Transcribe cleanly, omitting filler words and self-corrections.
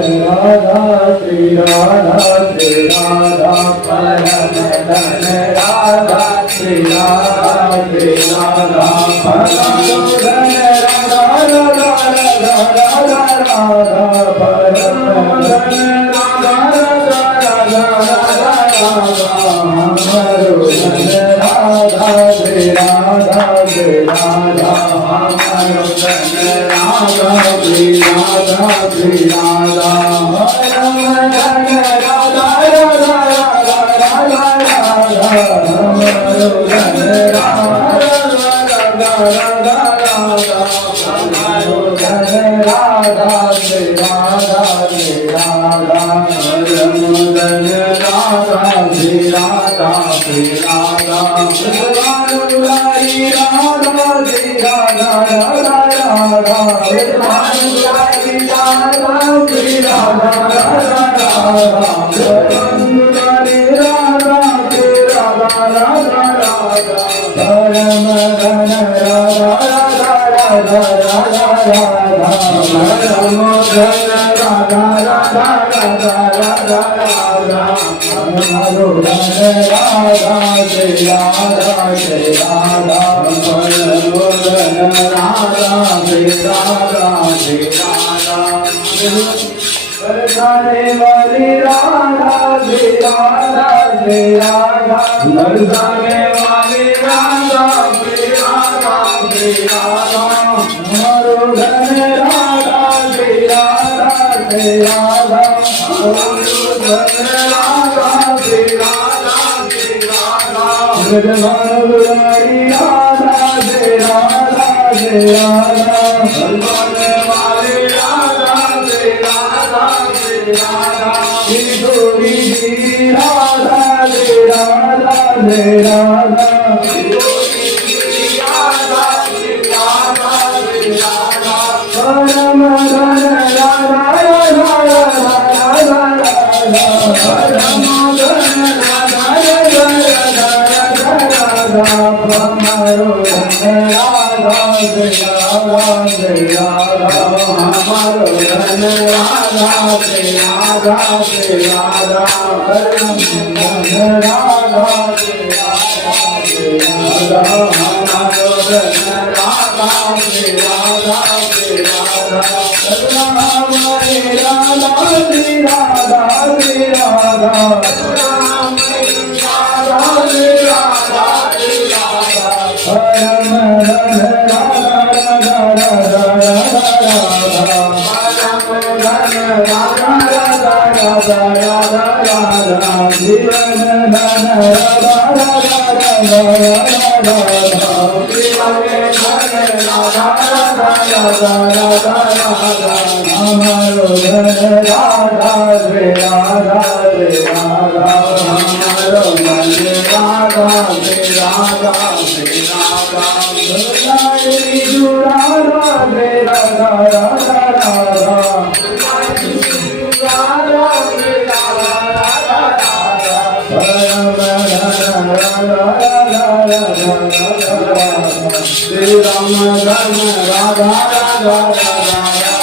राधा श्री राधा श्री राधा परम धन राधा श्री राधा श्री राधा परम धन राधा राधा राधा राधा राधा परम धन राधा राधा राधा राधा राधा हमारो धन राधा श्री राधा श्री राधा हमारो धन राधा श्री राधा श्री राधा परम धन राधा राधा राधा राधा राधा हमारो धन राधा राधा राधा राधा हमारो धन राधा श्री राधा श्री राधा परम धन राधा श्री राधा श्री राधा भगवान दुलारी राधा श्री राधा राधा राधा भगवान दुलारी राधा श्री राधा राधा राधा भगवान दुलारी राधा श्री राधा राधा राधा परम धन राधा राधा राधा राधा राधा परम धन राधा राधा राधा राधा राधा हमारो धन राधा श्री राधा श्री राधा परम धन राधा श्री राधा श्री राधा बरसाने वाली राधा श्री राधा श्री राधा बरसाने वाली राधा श्री राधा श्री राधा हमारो धन राधा श्री राधा श्री राधा हमारो धन राधा श्री राधा श्री राधा भगवान दुलारी राधा श्री राधा श्री राधा भगवान वाली राधा श्री राधा श्री राधा किशोरी जी राधा श्री राधा श्री राधा किशोरी जी राधा श्री राधा श्री राधा परम धन राधा राधा राधा राधा परम धन राधा राधा राधा राधा राधा हमारो धन राधा श्री राधा श्री राधा हमारो धन राधा श्री राधा श्री राधा परम धन राधा श्री राधा श्री राधा हमारो धन राधा श्री राधा श्री राधा राम हरे राधा श्री राधा श्री राधा राम हरे राधा श्री राधा श्री राधा परम धन राधा राधा राधा राधा राधा परम धन राधा राधा राधा राधा राधा जीवन धन राधा राधा राधा राधा राधा जीवन धन राधा राधा राधा राधा राधा हमारो धन राधा श्री राधा श्री राधा हमारो धन राधा श्री राधा श्री राधा दुलारी राधा श्री राधा राधा राधा श्री राम धन राधा राधा राधा